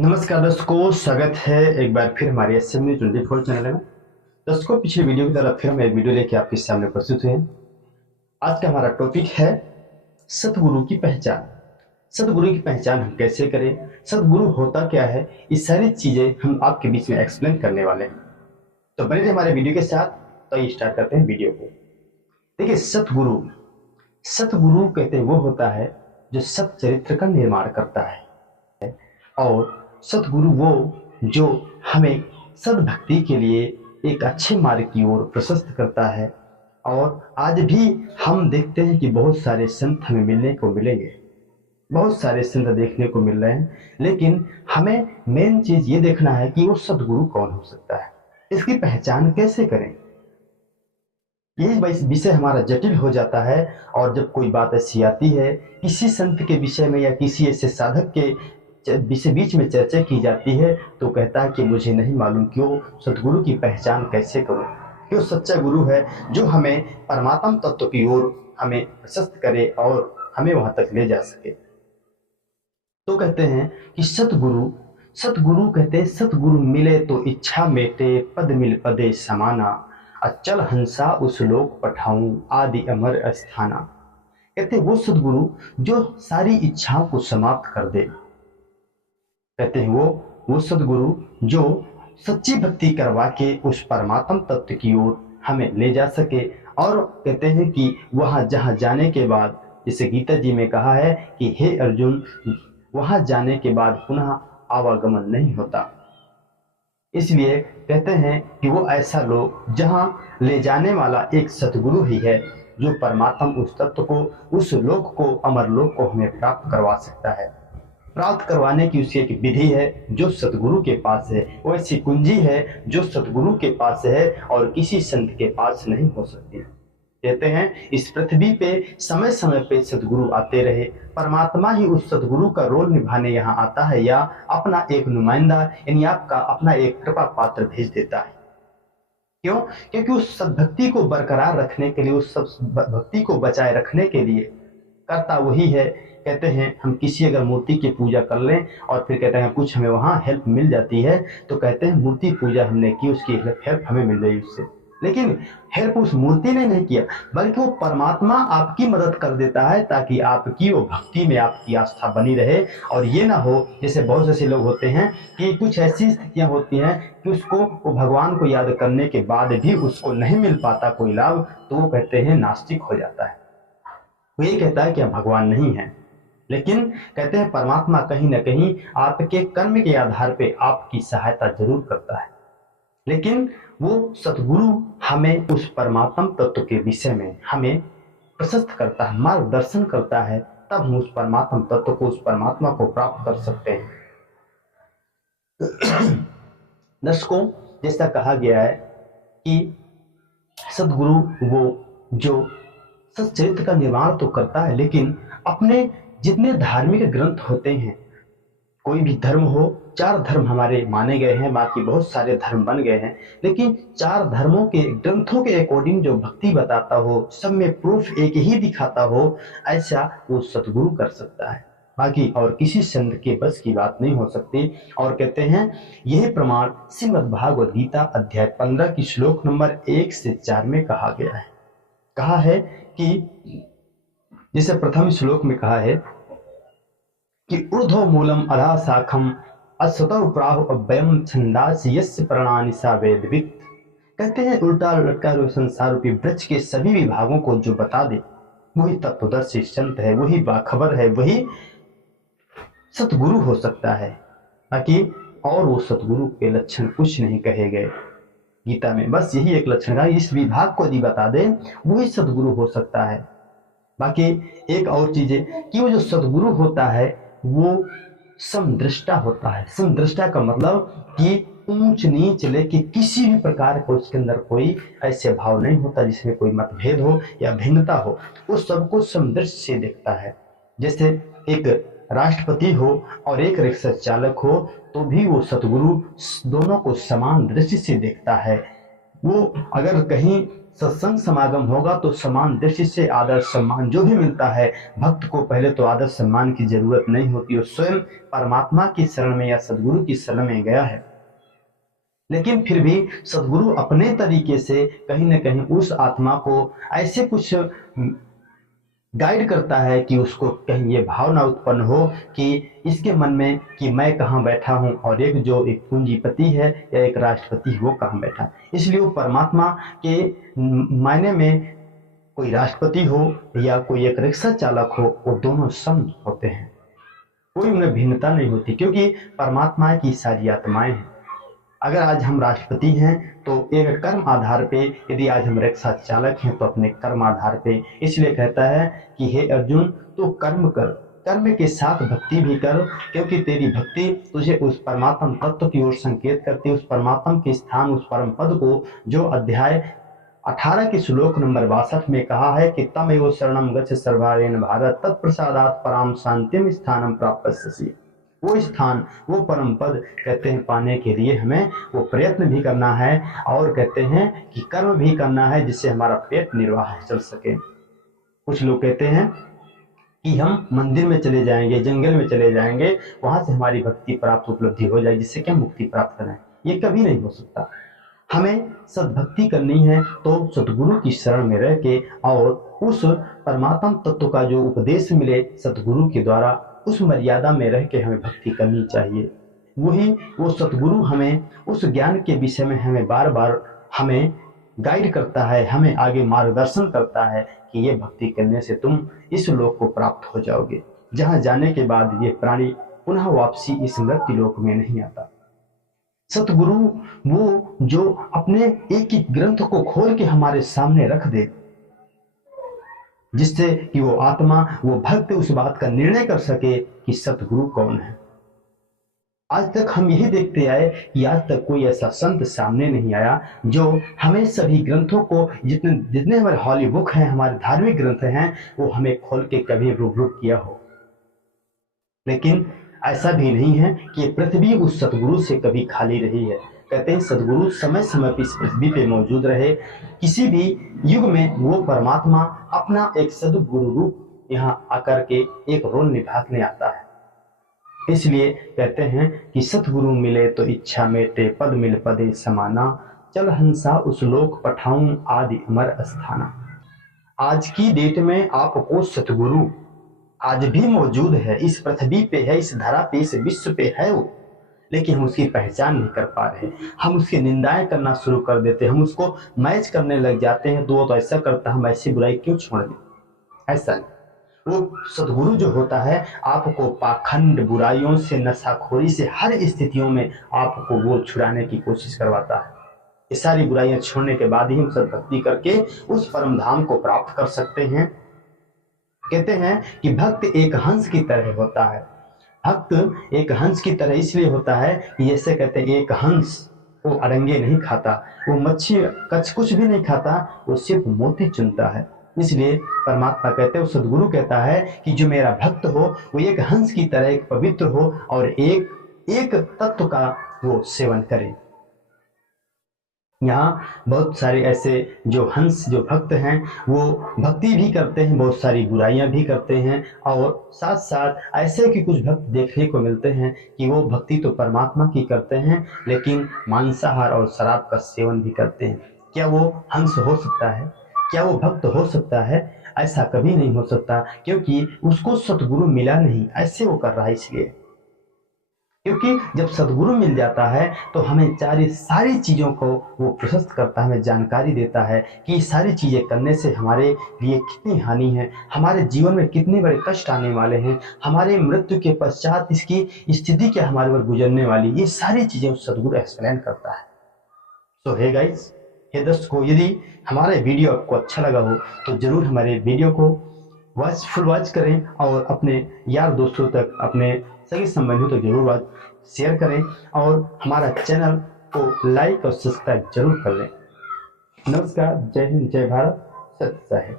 नमस्कार दर्शकों, स्वागत है एक बार फिर हमारे SM24 चैनल में। दर्शकों, पिछले वीडियो की तरह फिर हम एक वीडियो लेके आपके सामने प्रस्तुत हुए हैं। आज का हमारा टॉपिक है सतगुरु की पहचान। सतगुरु की पहचान हम कैसे करें, सतगुरु होता क्या है, ये सारी चीजें हम आपके बीच में एक्सप्लेन करने वाले हैं। तो बने रहिए हमारे वीडियो के साथ। तो ये स्टार्ट करते हैं वीडियो को। देखिए, सतगुरु सतगुरु कहते हैं वो होता है जो सत चरित्र का निर्माण करता है, और सतगुरु वो जो हमें सद्भक्ति के लिए एक अच्छे मार्ग की ओर प्रशस्त करता है। और आज भी हम देखते हैं कि बहुत सारे संत हमें मिलने को मिलेंगे, बहुत सारे संत देखने को मिल रहे हैं, लेकिन हमें मेन चीज ये देखना है कि वो सतगुरु कौन हो सकता है, इसकी पहचान कैसे करें। यही विषय हमारा जटिल हो जाता है। और जब कोई बात ऐसी आती है किसी संत के विषय में या किसी ऐसे साधक के बीच में चर्चा की जाती है, तो कहता है कि मुझे नहीं मालूम कि वो सतगुरु की पहचान कैसे करूं, कि वो सच्चा गुरु है जो हमें परमात्म तत्व की ओर हमें प्रशस्त करे और हमें वहां तक ले जा सके। तो कहते हैं कि सतगुरु कहते हैं, सतगुरु मिले तो इच्छा मेटे, पद मिल पदे समाना, अचल हंसा उस लोक पठाऊं, आदि अमर अस्थाना। कहते वो सतगुरु जो सारी इच्छाओं को समाप्त कर दे। कहते हैं वो सतगुरु जो सच्ची भक्ति करवा के उस परमात्म तत्व की ओर हमें ले जा सके। और कहते हैं कि वहां जहां जाने के बाद, जैसे गीता जी में कहा है कि हे अर्जुन, वहां जाने के बाद पुनः आवागमन नहीं होता। इसलिए कहते हैं कि वो ऐसा लोग जहां ले जाने वाला एक सतगुरु ही है, जो परमात्म उस तत्व को, उस लोक को, अमर लोक को हमें प्राप्त करवा सकता है। प्राप्त करवाने की उसकी एक विधि है जो सतगुरु के पास है, वो ऐसी कुंजी है जो सतगुरु के पास है और किसी संत के पास नहीं हो सकती। कहते हैं इस पृथ्वी पे समय समय पे सतगुरु आते रहे, परमात्मा ही उस सतगुरु का रोल निभाने यहाँ आता है, या अपना एक नुमाइंदा यानी आपका अपना एक कृपा पात्र भेज देता है। क्यों? क्योंकि उस सद्भक्ति को बरकरार रखने के लिए, उस सब भक्ति को बचाए रखने के लिए करता वही है। कहते हैं हम किसी अगर मूर्ति की पूजा कर लें और फिर कहते हैं कुछ हमें वहां हेल्प मिल जाती है, तो कहते हैं मूर्ति पूजा हमने की, उसकी हेल्प हमें मिल रही उससे। लेकिन हेल्प उस मूर्ति ने नहीं किया, बल्कि वो परमात्मा आपकी मदद कर देता है, ताकि आपकी वो भक्ति में आपकी आस्था बनी रहे। और ये ना हो जैसे बहुत ऐसे लोग होते हैं कि कुछ ऐसी स्थितियां होती हैं कि उसको वो भगवान को याद करने के बाद भी उसको नहीं मिल पाता कोई लाभ, तो वो कहते हैं नास्तिक हो जाता है। वो ये कहता है कि हम भगवान नहीं है। लेकिन कहते हैं परमात्मा कहीं ना कहीं आपके कर्म के आधार पे आपकी सहायता जरूर करता है, लेकिन वो सतगुरु हमें उस परमात्म तत्व के विषय में हमें प्रशस्त करता है, मार्गदर्शन करता है, तब हम उस परमात्म तत्व को, उस परमात्मा को प्राप्त कर सकते हैं। दर्शकों, जैसा कहा गया है कि सतगुरु वो जो सच्चरित्र का निर्माण तो करता है, लेकिन अपने जितने धार्मिक ग्रंथ होते हैं, कोई भी धर्म हो, 4 धर्म हमारे माने गए हैं, बाकी बहुत सारे धर्म बन गए हैं, लेकिन 4 धर्मों के ग्रंथों के अकॉर्डिंग जो भक्ति बताता हो, सब में प्रूफ एक ही दिखाता हो, ऐसा वो सतगुरु कर सकता है। बाकी और किसी संत के बस की बात नहीं हो सकती। और कहते हैं यही प्रमाण श्रीमद् भागवत गीता अध्याय 15 की श्लोक नंबर 1 से 4 में कहा गया है। कहा है कि जैसे प्रथम श्लोक में कहा है कि ऊर्ध्व मूलम अधा शाखम अश्वतः प्राहु अव्ययम छंदासि यस्य प्राणानि सा वेदवित्। कहते हैं उल्टा लटका हुए संसार रूपी वृक्ष के सभी विभागों को जो बता दे, वही तत्वदर्शी संत है, वही बाखबर है, वही सतगुरु हो सकता है। बाकी और वो सतगुरु के लक्षण कुछ नहीं कहे गए गीता में, बस यही एक लक्षण है, इस विभाग को यदि बता दे वही सतगुरु हो सकता है। बाकी एक और चीज है कि वो जो सतगुरु होता है वो समदृष्टा होता है। समदृष्टा का मतलब कि ऊंच नीच लेके किसी भी प्रकार का उसके अंदर कोई ऐसे भाव नहीं होता जिसमें कोई मतभेद हो या भिन्नता हो, वो सबको समदृष्टि से देखता है। जैसे एक राष्ट्रपति हो और एक रिक्शा चालक हो, तो भी वो सतगुरु दोनों को समान दृष्टि से देखता है। वो अगर कहीं सत्संग समागम होगा तो समान दृष्टि से आदर सम्मान जो भी मिलता है, भक्त को पहले तो आदर सम्मान की जरूरत नहीं होती, वो स्वयं परमात्मा की शरण में या सदगुरु की शरण में गया है। लेकिन फिर भी सदगुरु अपने तरीके से कहीं न कहीं उस आत्मा को ऐसे कुछ गाइड करता है कि उसको कहीं ये भावना उत्पन्न हो कि इसके मन में कि मैं कहाँ बैठा हूँ और एक पूंजीपति है या एक राष्ट्रपति वो कहाँ बैठा है। इसलिए वो परमात्मा के मायने में कोई राष्ट्रपति हो या कोई एक रिक्शा चालक हो, वो दोनों सम होते हैं, कोई उन्हें भिन्नता नहीं होती, क्योंकि परमात्मा की सारी आत्माएं हैं। अगर आज हम राष्ट्रपति हैं तो एक कर्म आधार पे, यदि आज हम रिक्शा चालक हैं तो अपने कर्म आधार पे। इसलिए कहता है कि हे अर्जुन, तो कर्म कर, कर्म के साथ भक्ति भी कर, क्योंकि तेरी भक्ति तुझे उस परमात्म तत्व की ओर संकेत करती है, उस परमात्म के स्थान, उस परम पद को, जो अध्याय 18 के श्लोक नंबर 62 में कहा है कि तम एव शरणम गच्छ सर्वारेण भारत तत्प्रसादात् पराम शांतिम स्थानम प्राप्स्यसि। वो स्थान, वो परम पद कहते हैं पाने के लिए हमें वो प्रयत्न भी करना है और कहते हैं कि कर्म भी करना है, जिससे हमारा पेट निर्वाह चल सके। कुछ लोग कहते हैं कि हम मंदिर में चले जाएंगे, जंगल में चले जाएंगे, वहां से हमारी भक्ति प्राप्त उपलब्धि हो जाएगी, जिससे क्या मुक्ति प्राप्त करना है। ये कभी नहीं हो सकता। हमें सद्भक्ति करनी है तो सतगुरु की शरण में रह के और उस परमात्म तत्व का जो उपदेश मिले सतगुरु के द्वारा, उस मर्यादा में रह के हमें भक्ति करनी चाहिए। वही वो सतगुरु हमें उस ज्ञान के विषय में हमें बार बार हमें गाइड करता है, हमें आगे मार्गदर्शन करता है कि ये भक्ति करने से तुम इस लोक को प्राप्त हो जाओगे, जहां जाने के बाद ये प्राणी पुनः वापसी इस मृत्यु लोक में नहीं आता। सतगुरु वो जो अपने एक एक ग्रंथ को खोल के हमारे सामने रख दे, जिससे कि वो आत्मा, वो भक्त उस बात का निर्णय कर सके कि सतगुरु कौन है। आज तक हम यही देखते आए कि आज तक कोई ऐसा संत सामने नहीं आया जो हमें सभी ग्रंथों को, जितने हमारे हॉली बुक हैं, हमारे धार्मिक ग्रंथ हैं, वो हमें खोल के कभी रूबरू किया हो। लेकिन ऐसा भी नहीं है कि पृथ्वी उस सतगुरु से कभी खाली रही है। कहते हैं सतगुरु समय समय पर इस पृथ्वी पे मौजूद रहे, किसी भी युग में वो परमात्मा अपना एक सदगुरु रूप यहाँ आकर के एक रोल निभाने आता है। इसलिए कहते हैं कि सतगुरु मिले तो इच्छा मेटे, पद मिल पदे समाना, चल हंसा उस लोक पठाऊं आदि अमर अस्थाना। आज की डेट में आपको सतगुरु आज भी मौजूद है, इस पृथ्वी पे है, इस धरा पे, इस विश्व पे है वो, लेकिन हम उसकी पहचान नहीं कर पा रहे। हम उसकी निंदाएं करना शुरू कर देते, हम उसको मैच करने लग जाते हैं। तो वो तो ऐसा करता, हम ऐसी बुराई क्यों छोड़ दें? ऐसा नहीं। वो सतगुरु जो होता है आपको पाखंड, बुराइयों से, नशाखोरी से, हर स्थितियों में आपको वो छुड़ाने की कोशिश करवाता है। ये सारी बुराइयां छोड़ने के बाद ही हम सद्भक्ति करके उस परम धाम को प्राप्त कर सकते हैं। कहते हैं कि भक्त एक हंस की तरह होता है। भक्त एक हंस की तरह इसलिए होता है कि जैसे कहते हैं एक हंस वो अरंगे नहीं खाता, वो मच्छी कच्छ कुछ भी नहीं खाता, वो सिर्फ मोती चुनता है। इसलिए परमात्मा कहते हैं, सदगुरु कहता है कि जो मेरा भक्त हो वो एक हंस की तरह एक पवित्र हो और एक तत्व का वो सेवन करे। यहाँ बहुत सारे ऐसे जो हंस, जो भक्त हैं, वो भक्ति भी करते हैं, बहुत सारी बुराइयां भी करते हैं, और साथ साथ ऐसे कि कुछ भक्त देखने को मिलते हैं कि वो भक्ति तो परमात्मा की करते हैं लेकिन मांसाहार और शराब का सेवन भी करते हैं। क्या वो हंस हो सकता है? क्या वो भक्त हो सकता है? ऐसा कभी नहीं हो सकता, क्योंकि उसको सतगुरु मिला नहीं, ऐसे वो कर रहा है। इसलिए क्योंकि जब सदगुरु मिल जाता है तो हमें सारी चीज़ों को वो प्रशस्त करता है, हमें जानकारी देता है कि ये सारी चीज़ें करने से हमारे लिए कितनी हानि है, हमारे जीवन में कितने बड़े कष्ट आने वाले हैं, हमारे मृत्यु के पश्चात इसकी स्थिति क्या हमारे पर गुजरने वाली, ये सारी चीज़ें सदगुरु एक्सप्लेन करता है। तो हे गाइस, हे दोस्तों, यदि हमारा वीडियो आपको अच्छा लगा हो तो ज़रूर हमारे वीडियो को फुल वॉच करें और अपने यार दोस्तों तक, अपने सभी संबंधियों तक जरूर शेयर करें और हमारा चैनल को लाइक और सब्सक्राइब जरूर कर लें। नमस्कार, जय हिंद, जय भारत, सत्य है।